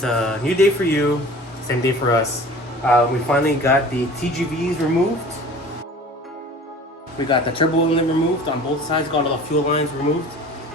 It's a new day for you, same day for us. We finally got the TGVs removed. We got the turbo inlet removed on both sides, got all the fuel lines removed.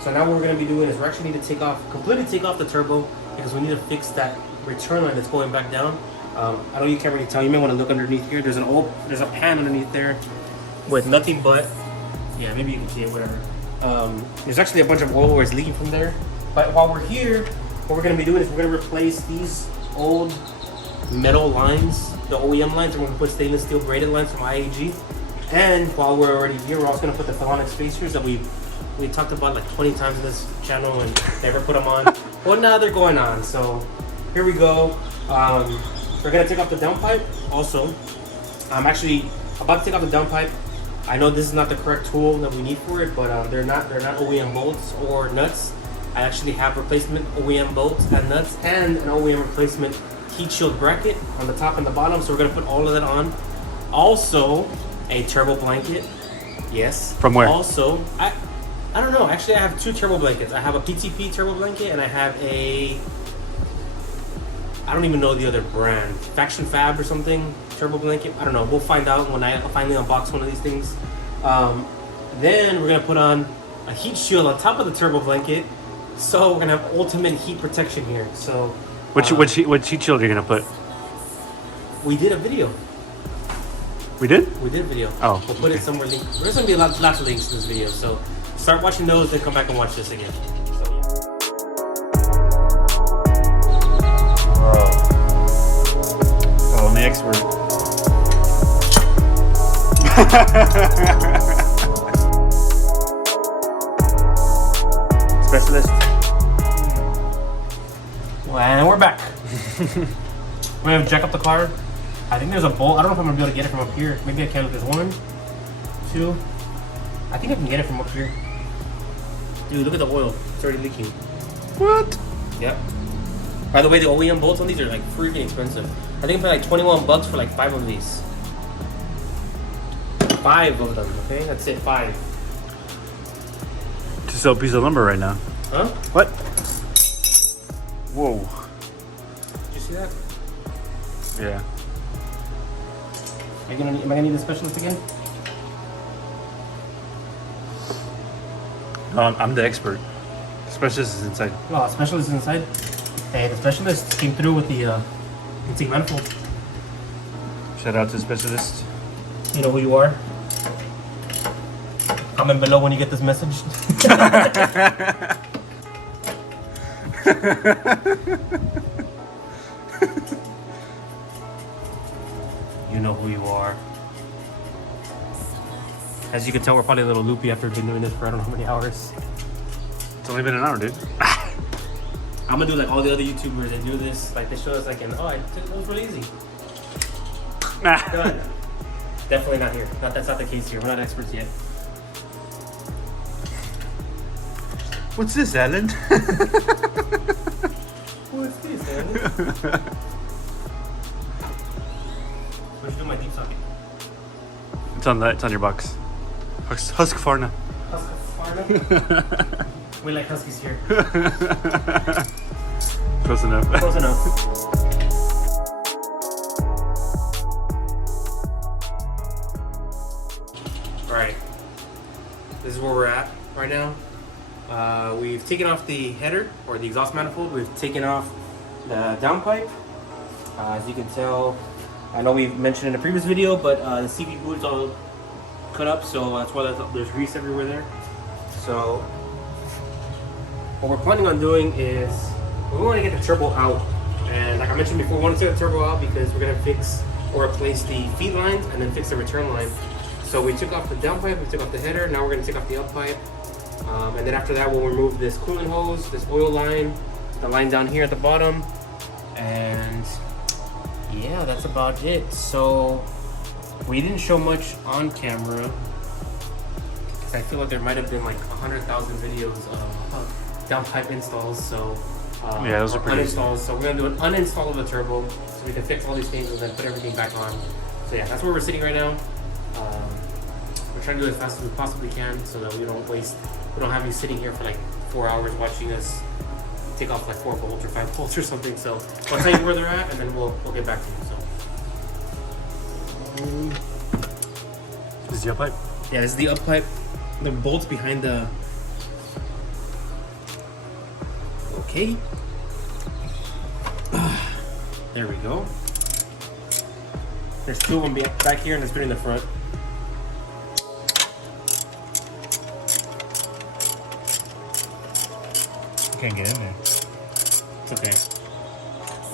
So now what we're going to be doing is we actually need to completely take off the turbo because we need to fix that return line that's going back down. I know you can't really tell, you may want to look underneath here. There's a pan underneath there with nothing but, yeah, maybe you can see it, whatever. There's actually a bunch of oil where it's leaking from there. But while we're here, what we're going to be doing is we're going to replace these old metal lines, the OEM lines, and we're going to put stainless steel braided lines from IAG. And while we're already here, we're also going to put the Thelonic spacers that we talked about like 20 times in this channel and never put them on. Well, now they're going on. So here we go. We're going to take off the downpipe also. I'm actually about to take off the downpipe. I know this is not the correct tool that we need for it, but they're not OEM bolts or nuts. I actually have replacement OEM bolts and nuts and an OEM replacement heat shield bracket on the top and the bottom. So we're going to put all of that on. Also, a turbo blanket. Yes. From where? Also, I don't know. Actually, I have two turbo blankets. I have a PTP turbo blanket and I have a, I don't even know the other brand, Faction Fab or something, turbo blanket. I don't know. We'll find out when I finally unbox one of these things. Then we're gonna put on a heat shield on top of the turbo blanket, so we're gonna have ultimate heat protection here. So Which heat shield are you gonna put? we did a video. We did? We did a video. Oh, we'll put it somewhere. There's gonna be lots of links in this video. So start watching those, then come back and watch this again. Oh, I'm the expert. Specialist. Well, and we're back. We're gonna jack up the car. I think there's a bolt. I don't know if I'm gonna be able to get it from up here. Maybe I can. There's one, two. I think I can get it from up here. Dude, look at the oil. It's already leaking. What? Yep. By the way, the OEM bolts on these are like freaking expensive. I think I paid like 21 bucks for like 5 of these. 5 of them, okay? That's it, 5. To sell a piece of lumber right now. Huh? What? Whoa. Did you see that? Yeah. Am I gonna need a specialist again? No, I'm the expert. The specialist is inside. Oh, specialist is inside. Hey, the specialist came through with the intake manifold. Shout out to the specialist. You know who you are. Comment below when you get this message. You know who you are. As you can tell, we're probably a little loopy after been doing this for I don't know how many hours. It's only been an hour, dude. I'm gonna do like all the other YouTubers that do this. Like they show us like, it was really easy. Done. Definitely not here. That's not the case here. We're not experts yet. What's this, Alan? What's this, Alan? Where'd you do my deep socket? It's on your box. Husqvarna. Husqvarna? We like huskies here. Close enough. Close enough. Alright. This is where we're at right now. We've taken off the header or the exhaust manifold. We've taken off the downpipe. As you can tell, I know we've mentioned in a previous video, but the CV boot is all cut up, so that's why there's grease everywhere there. So what we're planning on doing is we want to get the turbo out, and like I mentioned before, we want to take the turbo out because we're going to fix or replace the feed lines and then fix the return line. So we took off the downpipe, we took off the header, now we're going to take off the uppipe, and then after that we'll remove this coolant hose, this oil line, the line down here at the bottom, and yeah, that's about it. So we didn't show much on camera because I feel like there might have been like 100,000 videos of downpipe installs. So yeah, those are pretty uninstalls. So we're gonna do an uninstall of the turbo so we can fix all these things and then put everything back on. So yeah, that's where we're sitting right now. We're trying to do it as fast as we possibly can so that we don't have you sitting here for like 4 hours watching us take off like 4 bolts or 5 bolts or something. So I'll tell you where they're at, and then we'll get back to you. So This is the up pipe? yeah, this is the up pipe. The bolts behind the. Okay. There we go. There's 2 of them back here, and there's 3 in the front. Can't get in there. It's okay.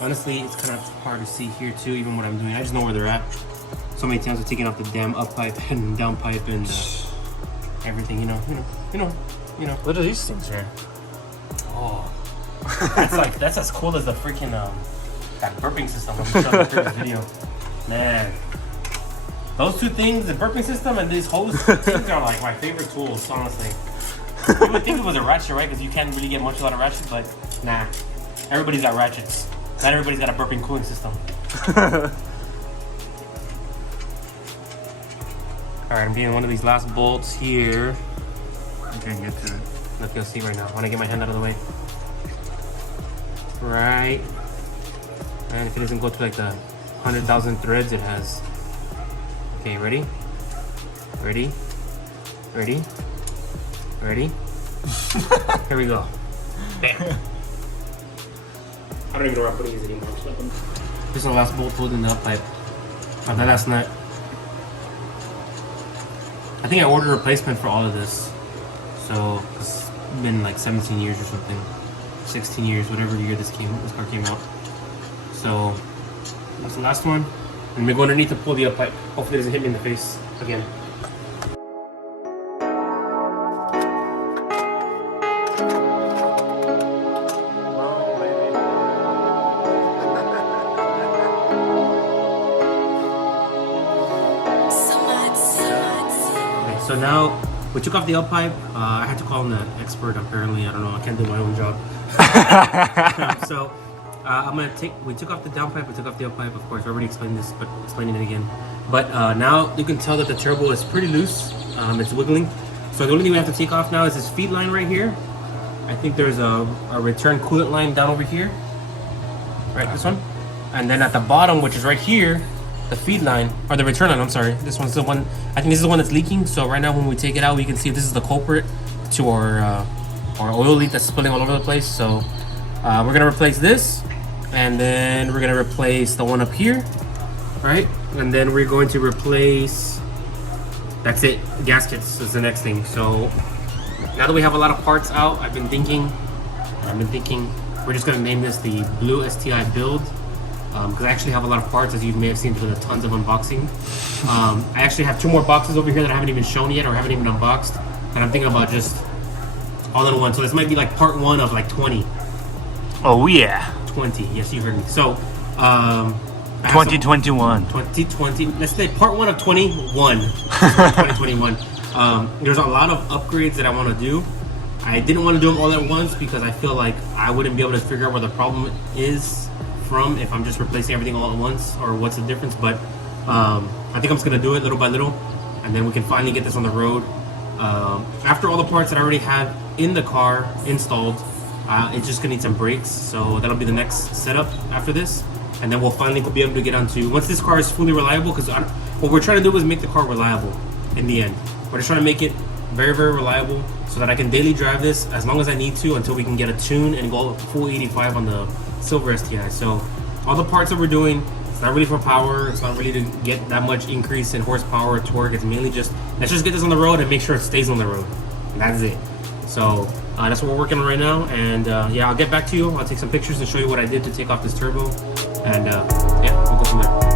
Honestly, it's kind of hard to see here too, even what I'm doing. I just know where they're at. So many times I've taken off the damn up pipe and down pipe and everything, you know. What are these things here? Oh, that's as cool as the freaking that burping system I'm showing in the previous video. Man, those 2 things, the burping system and these hose things, are like my favorite tools, honestly. You would think it was a ratchet, right? Because you can't really get much out of ratchets, but nah. Everybody's got ratchets. Not everybody's got a burping cooling system. Alright, I'm getting one of these last bolts here. I can't get to it. Look, you'll see right now. I want to get my hand out of the way. Right. And if it doesn't go to like the 100,000 threads it has. Okay, ready? Ready? Ready? Ready? Here we go. Bam. I don't even know where I'm putting these anymore. This is the last bolt holding the up pipe. That last nut. I think I ordered a replacement for all of this. So it's been like 17 years or something. 16 years, whatever year this car came out. So that's the last one. And we're going to need to pull the up pipe. Hopefully it doesn't hit me in the face again. So now we took off the up pipe. I had to call in the expert apparently. I don't know. I can't do my own job. So we took off the down pipe. We took off the up pipe. Of course, I already explained this, but explaining it again. But now you can tell that the turbo is pretty loose. It's wiggling. So the only thing we have to take off now is this feed line right here. I think there's a return coolant line down over here. Right, this one. And then at the bottom, which is right here, the feed line, or the return line, I'm sorry. This one's the one, I think this is the one that's leaking. So right now when we take it out, we can see this is the culprit to our oil leak that's spilling all over the place. So we're gonna replace this, and then we're gonna replace the one up here, right? And then we're going to replace, that's it, gaskets is the next thing. So now that we have a lot of parts out, I've been thinking we're just gonna name this the Blue STI build. Because I actually have a lot of parts, as you may have seen through the tons of unboxing. I actually have 2 more boxes over here that I haven't even shown yet or haven't even unboxed, and I'm thinking about just all in one. So this might be like part 1 of like 20. Oh yeah. 20, yes, you heard me. So 2021. 2020, let's say part 1 of 21. 2021. There's a lot of upgrades that I want to do. I didn't want to do them all at once because I feel like I wouldn't be able to figure out where the problem is from if I'm just replacing everything all at once, or what's the difference. But I think I'm just gonna do it little by little, and then we can finally get this on the road. After all the parts that I already have in the car installed, it's just gonna need some brakes, so that'll be the next setup after this, and then we'll finally be able to get onto, once this car is fully reliable, because what we're trying to do is make the car reliable in the end. We're just trying to make it very, very reliable so that I can daily drive this as long as I need to until we can get a tune and go full 85 on the Silver STI. So all the parts that we're doing, it's not really for power, it's not really to get that much increase in horsepower or torque. It's mainly just, let's just get this on the road and make sure it stays on the road, and that's it. So that's what we're working on right now, and yeah, I'll get back to you. I'll take some pictures and show you what I did to take off this turbo, and yeah, we'll go from there.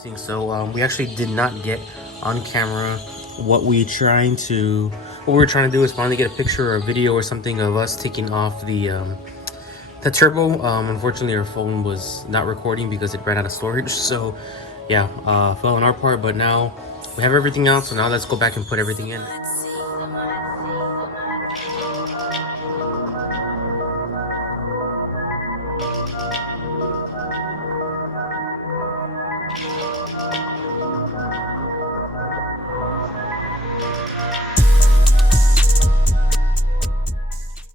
everything. So we actually did not get on camera what we were trying to do is finally get a picture or a video or something of us taking off the turbo. Unfortunately, our phone was not recording because it ran out of storage. So yeah, fell on our part, but now we have everything out. So now let's go back and put everything in.